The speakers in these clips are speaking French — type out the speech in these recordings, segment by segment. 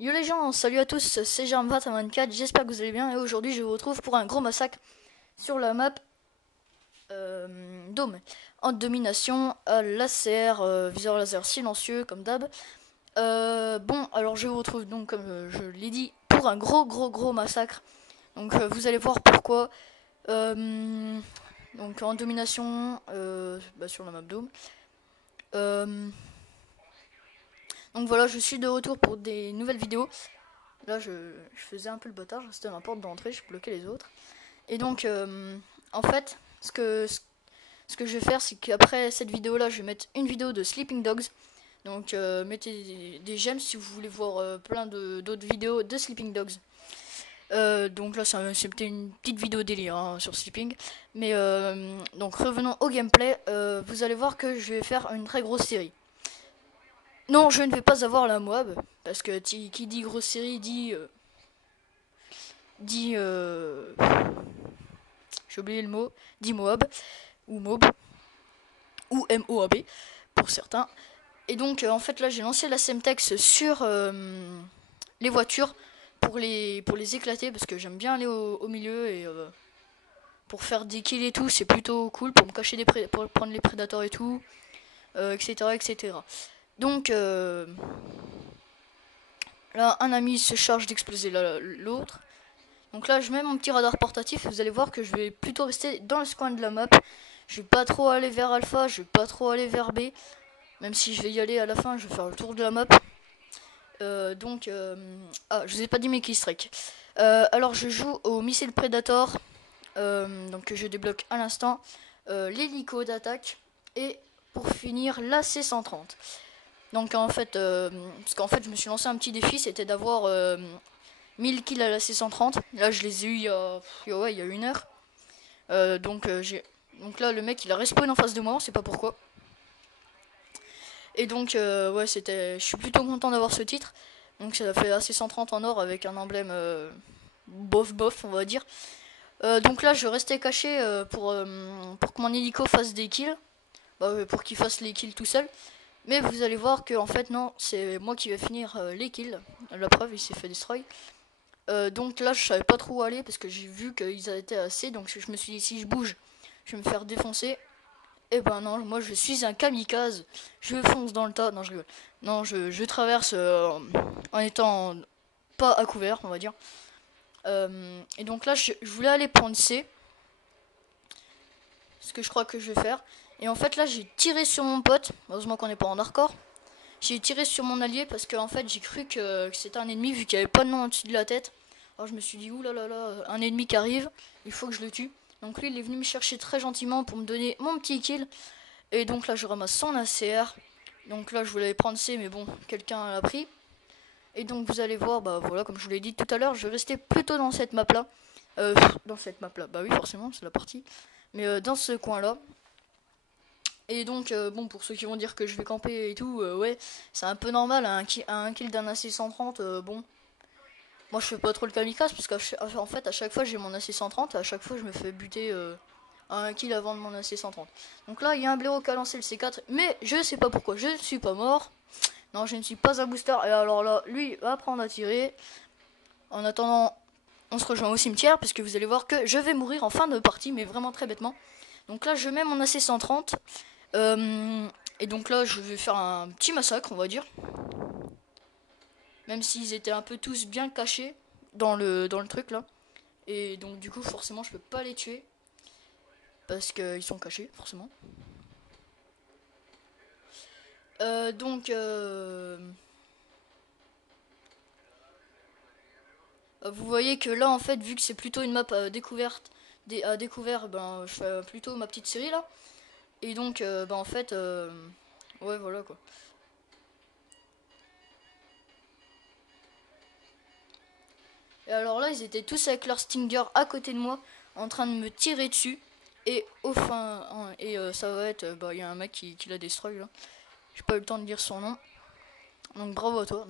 Yo les gens, salut à tous, c'est Germvat24, j'espère que vous allez bien et aujourd'hui je vous retrouve pour un gros massacre sur la map Dôme en domination à l'ACR, viseur laser silencieux comme d'hab. Bon, alors je vous retrouve donc comme je l'ai dit pour un gros massacre. Donc vous allez voir pourquoi. Donc en domination sur la map Dôme. Donc voilà, je suis de retour pour des nouvelles vidéos. Là, je faisais un peu le bâtard, c'était ma porte d'entrée, je bloquais les autres. Et donc, en fait, ce que je vais faire, c'est qu'après cette vidéo-là, je vais mettre une vidéo de Sleeping Dogs. Donc, mettez des j'aime si vous voulez voir plein d'autres vidéos de Sleeping Dogs. Donc là, c'était une petite vidéo délire hein, sur Sleeping. Mais donc, revenons au gameplay. Vous allez voir que je vais faire une très grosse série. Non, je ne vais pas avoir la Moab, parce que qui dit grosse série dit j'ai oublié le mot, dit Moab, ou Mob, ou MOAB, pour certains. Et donc, en fait, là, j'ai lancé la Semtex sur les voitures pour les éclater, parce que j'aime bien aller au milieu et pour faire des kills et tout, c'est plutôt cool, pour me cacher pour prendre les prédateurs et tout, etc., etc. Donc, là, un ami se charge d'exploser l'autre. Donc là, je mets mon petit radar portatif et vous allez voir que je vais plutôt rester dans le coin de la map. Je vais pas trop aller vers Alpha, je vais pas trop aller vers B. Même si je vais y aller à la fin, je vais faire le tour de la map. Ah, je vous ai pas dit mes keystrikes. Alors, je joue au missile Predator, donc que je débloque à l'instant. L'hélico d'attaque et pour finir la C130. Donc en fait, parce qu'en fait, je me suis lancé un petit défi, c'était d'avoir 1000 kills à la C130. Là, je les ai eu il y a une heure. Donc là, le mec, il a respawn en face de moi, on sait pas pourquoi. Et donc, ouais, je suis plutôt content d'avoir ce titre. Donc ça fait AC130 en or avec un emblème bof, on va dire. Donc là, je restais caché pour que mon hélico fasse des kills. Pour qu'il fasse les kills tout seul. Mais vous allez voir que en fait non, c'est moi qui vais finir les kills. La preuve, il s'est fait destroy. Donc là, je savais pas trop où aller parce que j'ai vu qu'ils étaient assez. Donc je me suis dit, si je bouge, je vais me faire défoncer. Et ben non, moi je suis un kamikaze. Je fonce dans le tas. Non, je rigole. Non, je traverse en étant pas à couvert, on va dire. Et donc là, je voulais aller prendre C. Ce que je crois que je vais faire. Et en fait, là, j'ai tiré sur mon pote. Heureusement qu'on n'est pas en hardcore. J'ai tiré sur mon allié parce que en fait, j'ai cru que c'était un ennemi vu qu'il n'y avait pas de nom au-dessus de la tête. Alors je me suis dit, oulala, un ennemi qui arrive, il faut que je le tue. Donc lui, il est venu me chercher très gentiment pour me donner mon petit kill. Et donc là, je ramasse son ACR. Donc là, je voulais prendre C, mais bon, quelqu'un l'a pris. Et donc vous allez voir, bah voilà, comme je vous l'ai dit tout à l'heure, je vais rester plutôt dans cette map-là. Dans cette map-là, bah oui, forcément, c'est la partie. Mais dans ce coin-là. Et donc, bon, pour ceux qui vont dire que je vais camper et tout, ouais, c'est un peu normal, un kill d'un AC-130, bon. Moi, je fais pas trop le kamikaze, parce qu'en fait, à chaque fois, j'ai mon AC-130, et à chaque fois, je me fais buter à un kill avant de mon AC-130. Donc là, il y a un blaireau qui a lancé le C4, mais je sais pas pourquoi, je ne suis pas mort. Non, je ne suis pas un booster, et alors là, lui va apprendre à tirer. En attendant, on se rejoint au cimetière, parce que vous allez voir que je vais mourir en fin de partie, mais vraiment très bêtement. Donc là, je mets mon AC-130. Et donc là, je vais faire un petit massacre, on va dire. Même s'ils étaient un peu tous bien cachés dans le truc là. Et donc du coup, forcément, je peux pas les tuer. Parce qu'ils sont cachés, forcément. Donc... vous voyez que là, en fait, vu que c'est plutôt une map découverte, à découvert, ben, je fais plutôt ma petite série là. Et donc, ben, en fait... ouais, voilà quoi. Et alors là, ils étaient tous avec leur Stinger à côté de moi, en train de me tirer dessus. Et au fin, ça va être, bah, il y a un mec qui l'a destroy là. J'ai pas eu le temps de dire son nom. Donc bravo à toi.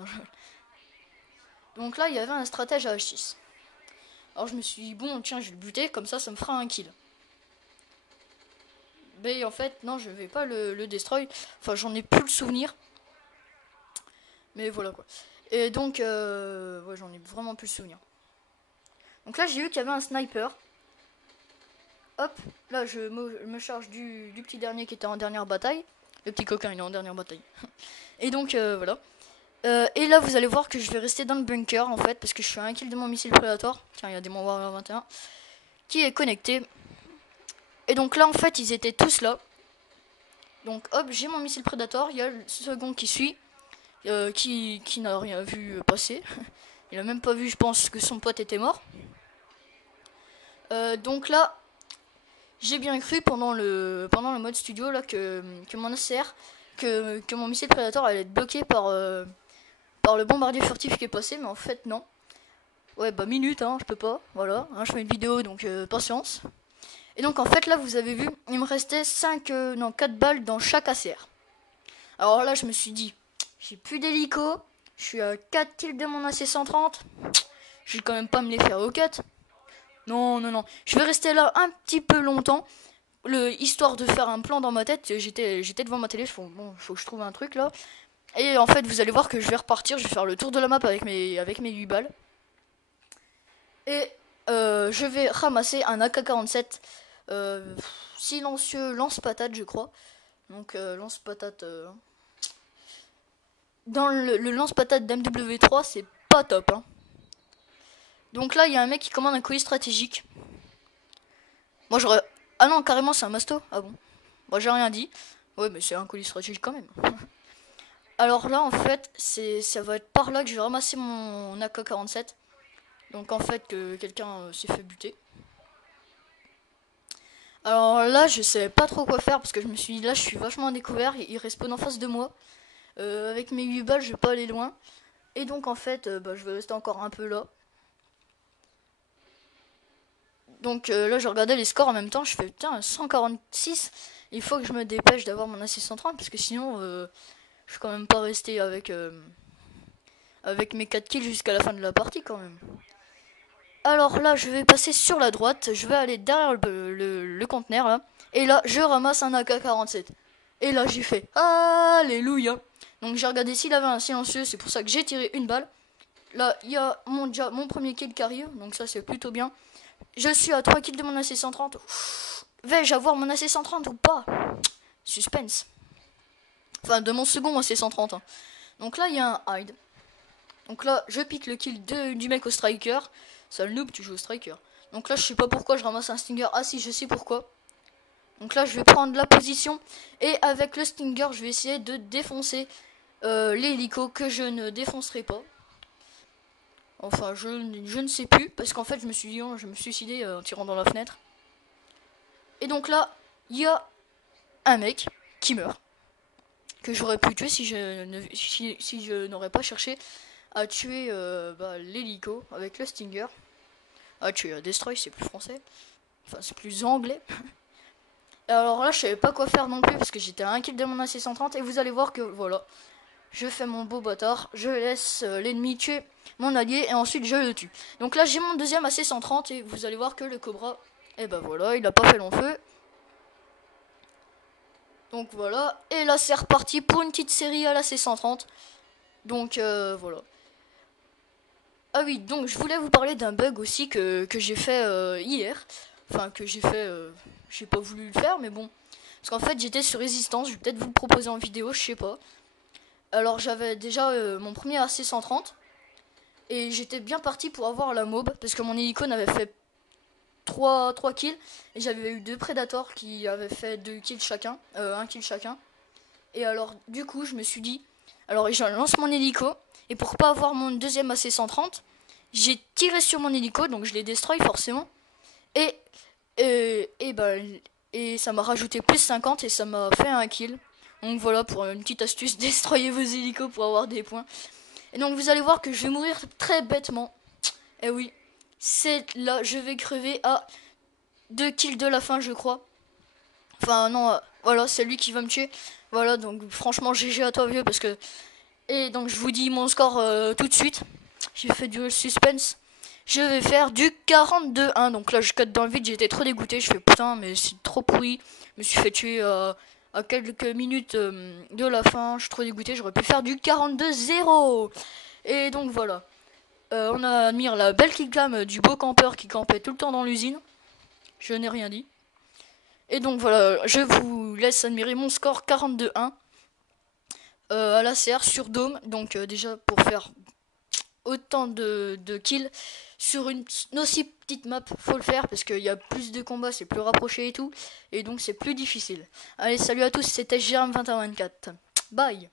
Donc là, il y avait un stratège à H6. Alors je me suis dit, bon, tiens, je vais le buter, comme ça me fera un kill. Mais en fait, non, je vais pas le destroy. Enfin, j'en ai plus le souvenir. Mais voilà quoi. Et donc, ouais, j'en ai vraiment plus le souvenir. Donc là, j'ai vu qu'il y avait un sniper. Hop, là, je me charge du petit dernier qui était en dernière bataille. Le petit coquin, il est en dernière bataille. Et donc, voilà. Et là, vous allez voir que je vais rester dans le bunker, en fait, parce que je suis à un kill de mon missile Predator. Tiens, il y a des Warrior 21 qui est connecté. Et donc là, en fait, ils étaient tous là. Donc, hop, j'ai mon missile Predator. Il y a le second qui suit, qui n'a rien vu passer. Il a même pas vu, je pense, que son pote était mort. Donc là, j'ai bien cru pendant le mode studio là que mon ACR, que mon missile Predator allait être bloqué par le bombardier furtif qui est passé, mais en fait non. Ouais, bah minute, hein, je peux pas, voilà, hein, je fais une vidéo, donc patience. Et donc en fait là, vous avez vu, il me restait 4 balles dans chaque ACR. Alors là, je me suis dit, j'ai plus d'hélico, je suis à 4 kills de mon AC-130, je vais quand même pas me les faire au cut. Non, non, non, je vais rester là un petit peu longtemps, histoire de faire un plan dans ma tête. J'étais devant ma télé, bon, faut que je trouve un truc là. Et en fait, vous allez voir que je vais repartir, je vais faire le tour de la map avec mes 8 balles. Et je vais ramasser un AK-47 silencieux lance-patate, je crois. Donc lance-patate... Dans le lance-patate d'MW3, c'est pas top. Hein. Donc là, il y a un mec qui commande un colis stratégique. Moi, j'aurais... Ah non, carrément, c'est un masto. Ah bon. Moi, j'ai rien dit. Ouais, mais c'est un colis stratégique quand même. Alors là, en fait, ça va être par là que je vais ramasser mon AK-47. Donc en fait, que quelqu'un s'est fait buter. Alors là, je savais pas trop quoi faire parce que je me suis dit, là, je suis vachement en découvert. Il respawn en face de moi. Avec mes 8 balles, je vais pas aller loin. Et donc en fait, bah, je vais rester encore un peu là. Donc là, je regardais les scores en même temps. Je fais, putain, 146. Il faut que je me dépêche d'avoir mon AC-130 parce que sinon, je suis quand même pas resté avec mes 4 kills jusqu'à la fin de la partie quand même. Alors là, je vais passer sur la droite. Je vais aller derrière le conteneur là. Et là, je ramasse un AK-47. Et là, j'ai fait alléluia. Donc j'ai regardé s'il avait un silencieux. C'est pour ça que j'ai tiré une balle. Là, il y a mon premier kill qui arrive. Donc ça, c'est plutôt bien. Je suis à 3 kills de mon AC-130. Vais-je avoir mon AC-130 ou pas? Suspense. Enfin, de mon second AC-130. Hein. Donc là, il y a un hide. Donc là, je pique le kill du mec au striker. Sale noob, tu joues au striker. Donc là, je sais pas pourquoi je ramasse un stinger. Ah si, je sais pourquoi. Donc là, je vais prendre la position. Et avec le stinger, je vais essayer de défoncer l'hélico que je ne défoncerai pas. Enfin, je ne sais plus. Parce qu'en fait, je me suis dit, je me suis suicidé en tirant dans la fenêtre. Et donc là, il y a un mec qui meurt. Que j'aurais pu tuer si je n'aurais pas cherché à tuer l'hélico avec le stinger. À tuer, à destroy, c'est plus français. Enfin, c'est plus anglais. Alors là, je savais pas quoi faire non plus parce que j'étais à 1 kill de mon AC-130 et vous allez voir que voilà, je fais mon beau bâtard, je laisse l'ennemi tuer mon allié et ensuite je le tue. Donc là, j'ai mon deuxième AC-130 et vous allez voir que le Cobra, et ben voilà, il a pas fait long feu. Donc voilà, et là c'est reparti pour une petite série à l'AC-130. Donc voilà. Ah oui, donc je voulais vous parler d'un bug aussi que j'ai fait hier. Enfin, que j'ai fait... j'ai pas voulu le faire, mais bon. Parce qu'en fait, j'étais sur résistance. Je vais peut-être vous le proposer en vidéo, je sais pas. Alors, j'avais déjà mon premier AC-130. Et j'étais bien parti pour avoir la mob. Parce que mon hélico n'avait fait 3 kills. Et j'avais eu 2 Predators qui avaient fait 2 kills chacun. 1 kill chacun. Et alors, du coup, je me suis dit... Alors, je lance mon hélico. Et pour pas avoir mon deuxième AC-130, j'ai tiré sur mon hélico. Donc, je l'ai destroy forcément. Et ça m'a rajouté plus 50 et ça m'a fait un kill. Donc voilà, pour une petite astuce, destroyer vos hélicos pour avoir des points. Et donc vous allez voir que je vais mourir très bêtement. Et oui, c'est là, je vais crever à 2 kills de la fin, je crois. Enfin non, voilà, c'est lui qui va me tuer. Voilà, donc franchement GG à toi vieux parce que... Et donc je vous dis mon score tout de suite. J'ai fait du suspense. Je vais faire du 42-1. Donc là, je cut dans le vide. J'étais trop dégoûté. Je fais putain, mais c'est trop pourri. Je me suis fait tuer à quelques minutes de la fin. Je suis trop dégoûté. J'aurais pu faire du 42-0. Et donc voilà. On admire la belle killcam du beau campeur qui campait tout le temps dans l'usine. Je n'ai rien dit. Et donc voilà, je vous laisse admirer mon score 42-1 à la CR sur Dome. Donc déjà pour faire autant de kills sur une aussi petite map, faut le faire parce qu'il y a plus de combats, c'est plus rapproché et tout. Et donc c'est plus difficile. Allez, salut à tous, c'était Jérôme 2124. Bye.